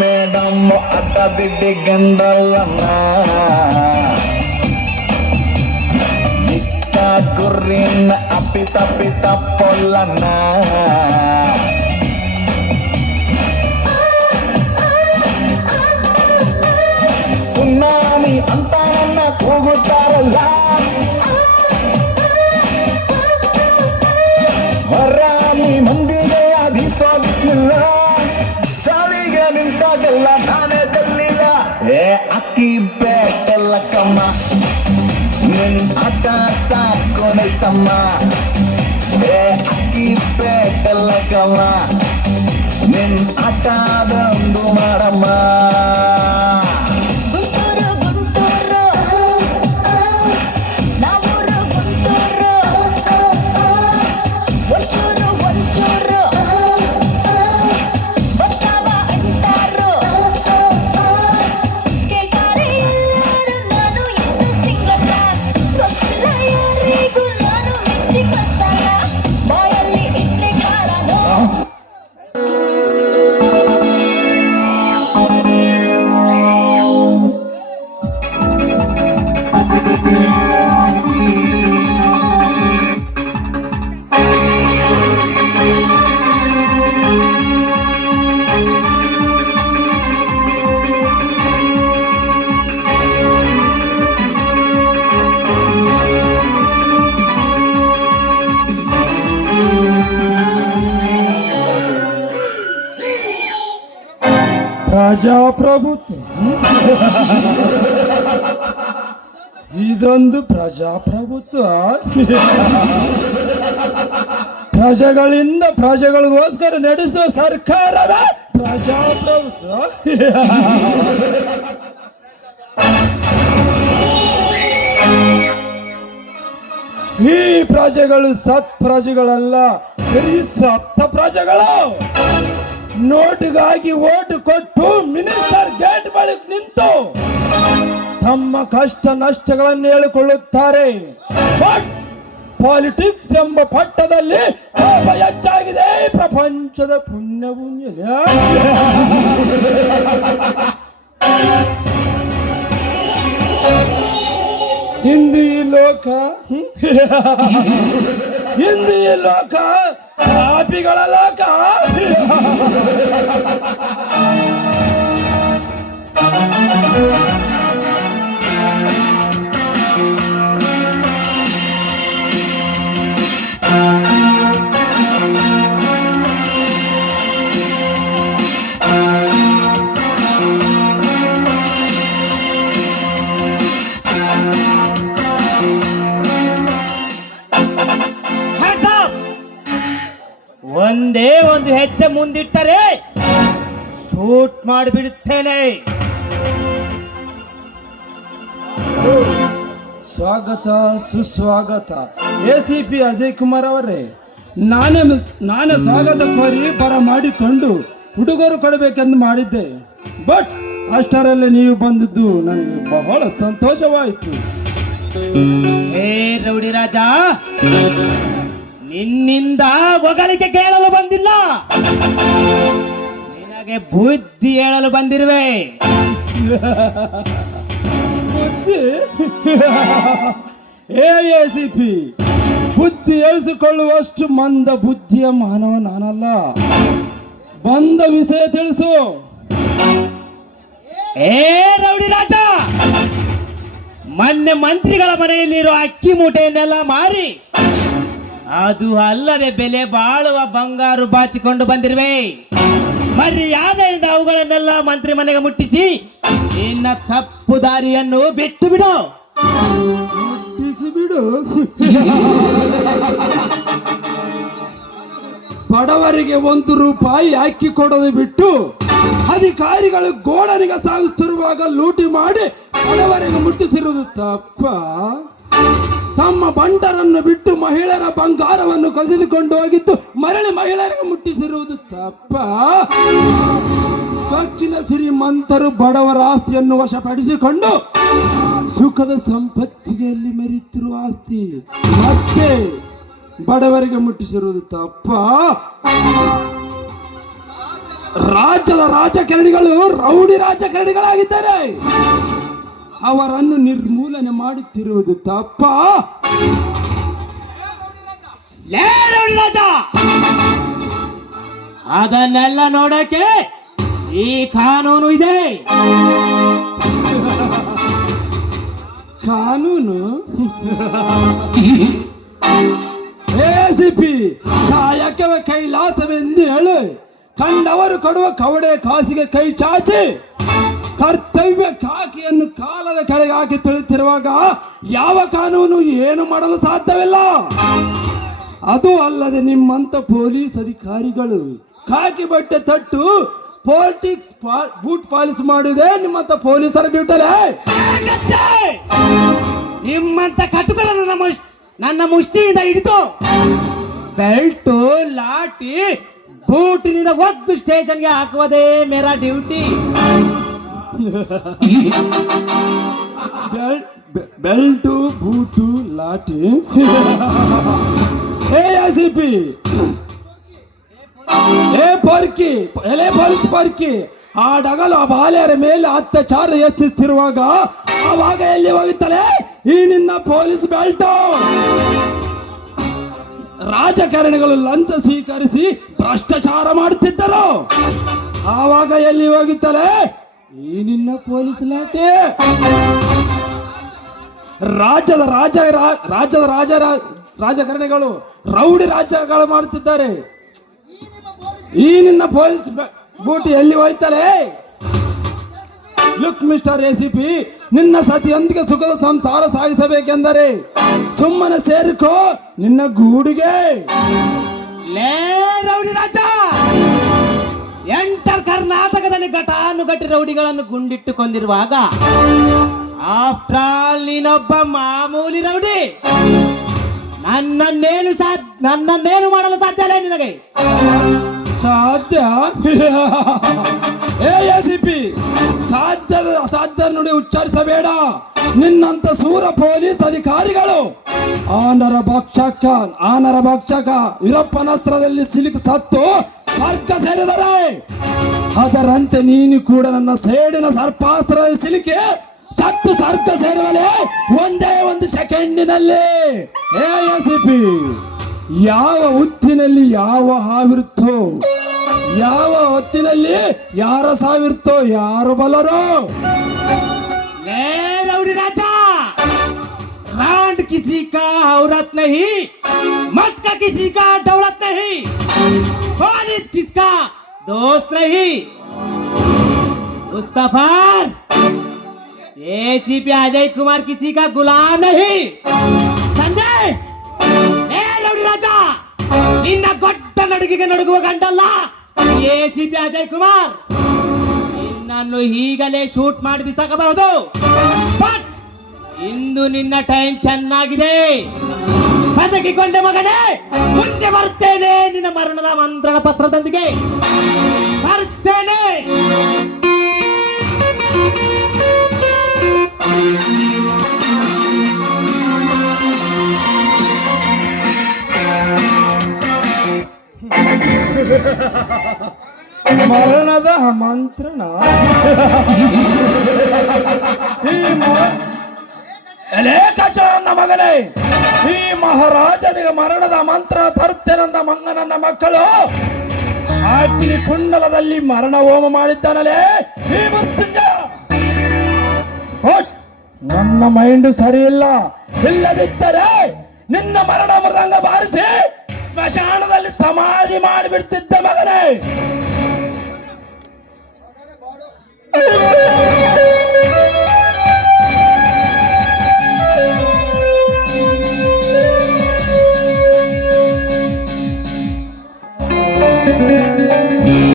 Madam ಅಡ್ಡ ದಿಡ್ಡಿ ಗಂಡಲ್ಲನ್ನ ಇತ್ತ ಗುರ್ರಿನ ಅಪ್ಪಿತ ಪೊಲ್ಲನ್ನ tsunami ಅಂತ ನನ್ನ ಕೂಗುತ್ತಾರಲ್ಲ ಹೊರಾಮಿ ಮಂದಿಗೆ ಅಭಿಸೋದಿಲ್ಲ ಶಾಲಿಗೆ ನಿಂತಾಗೆಲ್ಲ ನಾನೇ ಚೆಲ್ಲಿಲ್ಲ ಏ ಅಕ್ಕಿ ಬೇಟೆಲ್ಲ ಕಮ್ಮ ನಿನ್ ಆಟ ಸಾಕು ನೈಸಮ್ಮ ಏ ಅಕ್ಕಿ ಬೇಟೆಲ್ಲ ಕಮ್ಮ ನಿನ್ ಆಟ ಬಂದು ಮಾಡಮ್ಮ ಪ್ರಜಾಪ್ರಭುತ್ವ ಇದೊಂದು ಪ್ರಜಾಪ್ರಭುತ್ವ ಪ್ರಜೆಗಳಿಂದ ಪ್ರಜೆಗಳಿಗೋಸ್ಕರ ನಡೆಸುವ ಸರ್ಕಾರದ ಪ್ರಜಾಪ್ರಭುತ್ವ ಈ ಪ್ರಜೆಗಳು ಸತ್ ಪ್ರಜೆಗಳಲ್ಲ, ಸತ್ತ ಪ್ರಜೆಗಳು. ನೋಟಿಗಾಗಿ ಓಟು ಕೊಟ್ಟು ಮಿನಿಸ್ಟರ್ ಗೇಟ್ ಬಳಿ ನಿಂತು ತಮ್ಮ ಕಷ್ಟ ನಷ್ಟಗಳನ್ನು ಹೇಳಿಕೊಳ್ಳುತ್ತಾರೆ. ಪಾಲಿಟಿಕ್ಸ್ ಎಂಬ ಪಟ್ಟದಲ್ಲಿ ಹೆಚ್ಚಾಗಿದೆ ಪ್ರಪಂಚದ ಪುಣ್ಯಭೂಮಿಯಲ್ಲಿ. ಹಿಂದಿ ಲೋಕ ಹಿಂದಿ ಲೋಕ ಪಾಪಿಗಳ ಲೋಕ. ಒಂದೇ ಒಂದು ಹೆಜ್ಜೆ ಮುಂದಿಟ್ಟರೆ ಶೂಟ್ ಮಾಡಿಬಿಡುತ್ತೇನೆ. ಸ್ವಾಗತ ಸುಸ್ವಾಗತ. ACP ಅಜಯ್ ಕುಮಾರ್ ಅವರೇ, ನಾನೇ ಸ್ವಾಗತ ಕೋರಿ ಬರ ಮಾಡಿಕೊಂಡು ಹುಡುಗರು ಕೊಡಬೇಕೆಂದು ಮಾಡಿದ್ದೆ. ಬಟ್ ಅಷ್ಟರಲ್ಲಿ ನೀವು ಬಂದಿದ್ದು ನನಗೆ ಬಹಳ ಸಂತೋಷವಾಯಿತು. ಹೇ ರೌಡಿ ರಾಜ, ನಿನ್ನಿಂದ ಹೊಗಳಿಕೆ ಕೇಳಲು ಬಂದಿಲ್ಲ, ನಿನಗೆ ಬುದ್ಧಿ ಹೇಳಲು ಬಂದಿರುವೆ. ಬುದ್ಧಿ? ACP ಬುದ್ಧಿ ಹೇಳಿಸಿಕೊಳ್ಳುವಷ್ಟು ಮಂದ ಬುದ್ಧಿಯ ಮಾನವ ನಾನಲ್ಲ. ಬಂದ ವಿಷಯ ತಿಳಿಸು. ಏ ರೌಡಿ ರಾಜ, ಮೊನ್ನೆ ಮಂತ್ರಿಗಳ ಮನೆಯಲ್ಲಿರೋ ಅಕ್ಕಿ ಮೂಟೆಯನ್ನೆಲ್ಲ ಮಾರಿ ಅದು ಅಲ್ಲದೆ ಬೆಲೆ ಬಾಳುವ ಬಂಗಾರು ಬಾಚಿಕೊಂಡು ಬಂದಿರುವೆ. ಮರ್ಯಾದೆಯಿಂದ ಅವುಗಳನ್ನೆಲ್ಲ ಮಂತ್ರಿ ಮನೆಗೆ ಮುಟ್ಟಿಸಿ ನಿನ್ನ ತಪ್ಪು ದಾರಿಯನ್ನು ಬಿಟ್ಟು ಬಿಡು. ಬಿಡು. ಬಡವರಿಗೆ ₹1 ಅಕ್ಕಿ ಕೊಡೋದು ಬಿಟ್ಟು ಅಧಿಕಾರಿಗಳು ಗೋಡನಿಗೆ ಸಾಗಿಸುತ್ತಿರುವಾಗ ಲೂಟಿ ಮಾಡಿ ಬಡವರಿಗೆ ಮುಟ್ಟಿಸಿರುವುದು ತಪ್ಪ? ತಮ್ಮ ಬಂಟರನ್ನು ಬಿಟ್ಟು ಮಹಿಳೆಯರ ಬಂಗಾರವನ್ನು ಕಸಿದುಕೊಂಡು ಹೋಗಿದ್ದು ಮರಳಿ ಮಹಿಳೆಯರಿಗೆ ಮುಟ್ಟಿಸಿರುವುದು ತಪ್ಪ? ಸೊಕ್ಕಿನ ಶ್ರೀಮಂತರು ಬಡವರ ಆಸ್ತಿಯನ್ನು ವಶಪಡಿಸಿಕೊಂಡು ಸುಖದ ಸಂಪತ್ತಿಗೆಯಲ್ಲಿ ಮೆರೆತಿರುವ ಆಸ್ತಿ ಮತ್ತೆ ಬಡವರಿಗೆ ಮುಟ್ಟಿಸಿರುವುದು ತಪ್ಪ? ರಾಜ್ಯದ ರಾಜಕಾರಣಿಗಳು ರೌಡಿ ರಾಜಕಾರಣಿಗಳಾಗಿದ್ದಾರೆ, ಅವರನ್ನು ನಿರ್ಮೂಲನೆ ಮಾಡುತ್ತಿರುವುದು ತಪ್ಪ? ಲೇ ರೌಡಿ ರಾಜ, ಅದನ್ನೆಲ್ಲ ನೋಡಕ್ಕೆ ಈ ಕಾನೂನು ಇದೆ. ಕಾನೂನು? ಎಸಿಪಿ ಕಾಯಕವೇ ಕೈಲಾಸವೆಂದು ಹೇಳು, ಕಂಡವರು ಕೊಡುವ ಕವಡೆ ಕಾಸಿಗೆ ಕೈ ಚಾಚಿ ಕರ್ತವ್ಯ ಖಾಕಿಯನ್ನು ಕಾಲದ ಕೆಳಗೆ ಹಾಕಿ ತುಳಿತಿರುವಾಗ ಯಾವ ಕಾನೂನು ಏನು ಮಾಡಲು ಸಾಧ್ಯವಿಲ್ಲ. ಅದು ಅಲ್ಲದೆ ನಿಮ್ಮಂತ ಪೊಲೀಸ್ ಅಧಿಕಾರಿಗಳು ಖಾಕಿ ಬಟ್ಟೆ ತಟ್ಟು ಪೊಲಿಟಿಕ್ಸ್ ಬೂಟ್ ಪಾಲಿಸ್ ಮಾಡುವುದೇ ನಿಮ್ಮಂತ ಪೊಲೀಸರ ಡ್ಯೂಟಲೇ. ನಿಮ್ಮಂತ ಕಟುಕರನ್ನು ನನ್ನ ಮುಷ್ಟಿಯಿಂದ ಹಿಡಿದು ಬೆಲ್ಟು ಲಾಟಿ ಬೂಟಿನಿಂದ ಒದ್ದು ಸ್ಟೇಷನ್ಗೆ ಹಾಕುವುದೇ ಮೇರಾ ಡ್ಯೂಟಿ. ಬೆಲ್ಟು ಬೂಟು ಲಾಟಿ. ಎಸಿಪಿ ಎಲೆ ಪೊಲೀಸ್ ಪರ್ಕಿ ಆ ಡಗಲು ಆ ಬಾಲ್ಯರ ಮೇಲೆ ಅತ್ಯಾಚಾರ ಯತ್ನಿಸ್ತಿರುವಾಗ ಆವಾಗ ಎಲ್ಲಿ ಹೋಗುತ್ತಲೇ ಈ ನಿನ್ನ ಪೊಲೀಸ್ ಬೆಲ್ಟು? ರಾಜಕಾರಣಿಗಳು ಲಂಚ ಸ್ವೀಕರಿಸಿ ಭ್ರಷ್ಟಾಚಾರ ಮಾಡುತ್ತಿದ್ದರು, ಆವಾಗ ಎಲ್ಲಿ ಹೋಗುತ್ತಲೇ ಈ ನಿನ್ನ ಪೊಲೀಸ್ ಲಾಠಿ? ರಾಜ್ಯದ ರಾಜಕಾರಣಿಗಳು ರೌಡಿ ರಾಜ್ಯಗಳು ಮಾಡುತ್ತಿದ್ದಾರೆ, ಈ ನಿನ್ನ ಪೊಲೀಸ್ ಬೂಟಿ ಎಲ್ಲಿ ಹೋಯ್ತಲೇ? ಲುಕ್ ಮಿಸ್ಟರ್ ಎಸಿಪಿ, ನಿನ್ನ ಸತಿಯೊಂದಿಗೆ ಸುಖದ ಸಂಸಾರ ಸಾಗಿಸಬೇಕೆಂದರೆ ಸುಮ್ಮನೆ ಸೇರಿಕೋ ನಿನ್ನ ಗೂಡಿಗೆ. ಲೇ ರೌಡಿ ರಾಜ, ಎಂಟರ್ ಕರ್ನಾಟಕದಲ್ಲಿ ಘಟಾನುಘಟಿ ರೌಡಿಗಳನ್ನು ಗುಂಡಿಟ್ಟು ಕೊಂದಿರುವಾಗ ಆಫ್ಟರ್ ಆಲ್ ನೀನೊಬ್ಬ ಮಾಮೂಲಿ ರೌಡಿ, ನನ್ನನ್ನೇನು ಮಾಡಲು ಸಾಧ್ಯ ಇಲ್ಲ ನಿನಗೆ? ಸಾಧ್ಯ? ಎಸಿಪಿ, ಅಸಾಧ್ಯ ನುಡಿ ಉಚ್ಚರಿಸಬೇಡ. ನಿನ್ನಂತ ಸೂರ ಪೊಲೀಸ್ ಅಧಿಕಾರಿಗಳು ಆನರ ಭಕ್ಷಕ ವೀರಪ್ಪನಸ್ತ್ರದಲ್ಲಿ ಸಿಲುಕಿ ಸತ್ತು ಸ್ವರ್ಗ ಸೇರಿದರೆ ಅದರಂತೆ ನೀನು ಕೂಡ ನನ್ನ ಸೇಡಿನ ಸರ್ಪಾಸ್ತ್ರದಲ್ಲಿ ಸಿಲುಕಿ ಸತ್ತು ಸ್ವರ್ಗ ಸೇರುವಲೆ ಒಂದೇ ಒಂದು ಸೆಕೆಂಡಿನಲ್ಲಿ. ಎಸಿಪಿ, ಯಾವ ಹುತ್ತಿನಲ್ಲಿ ಯಾವ ಹಾವಿರುತ್ತೋ, ಯಾವ ಹೊತ್ತಿನಲ್ಲಿ ಯಾರ ಸಾವಿರ್ತೋ ಯಾರು ಬಲ್ಲರೋ? रउडी राजा, रांड किसी का औरत नहीं, मस्त का किसी का दौलत नहीं, पुलिस किसका दोस्त नहीं। मुस्तफर एसीपी अजय कुमार किसी का गुलाम नहीं। संजय ए रउडी राजा, ನಿನ್ನ ಗೊಡ್ಡ ನಡುಗಿಗೆ ನಡುಗುವ ಗಂಡಲ್ಲ ಎಸಿಪಿ ಅಜಯ್ ಕುಮಾರ್. ನಿನ್ನನ್ನು ಈಗಲೇ ಶೂಟ್ ಮಾಡಿ ಬಿಸಾಕಬಹುದು, ಬಟ್ ಇಂದು ನಿನ್ನ ಟೈಮ್ ಚೆನ್ನಾಗಿದೆ. ಬದುಕಿಕೊಂಡೆ ಮಗನೇ, ಮುಂದೆ ಬರ್ತೇನೆ ನಿನ್ನ ಮರಣದ ಮಂತ್ರಣ ಪತ್ರದೊಂದಿಗೆ ಬರ್ತೇನೆ. ಮರಣದ ಮಂತ್ರಣ ನನ್ನ ಮಗನೇ, ಈ ಮಹಾರಾಜನಿಗೆ ಮರಣದ ಮಂತ್ರ ತರುತ್ತೇನಂದ ಮಂಗನನ್ನ ಮಕ್ಕಳು ಅಗ್ನಿ ಕುಂಡಲದಲ್ಲಿ ಮರಣ ಹೋಮ ಮಾಡಿದ್ದಾನಲೇ ಈ ಮೃತ್ಯುಂಜಯ. ನನ್ನ ಮೈಂಡ್ ಸರಿ ಇಲ್ಲ, ಇಲ್ಲದಿದ್ದರೆ ನಿನ್ನ ಮರಣ ಮೃದಂಗ ಬಾರಿಸಿ ಸ್ಮಶಾನದಲ್ಲಿ ಸಮಾಧಿ ಮಾಡಿಬಿಡ್ತಿದ್ದ ಮಗನೇ.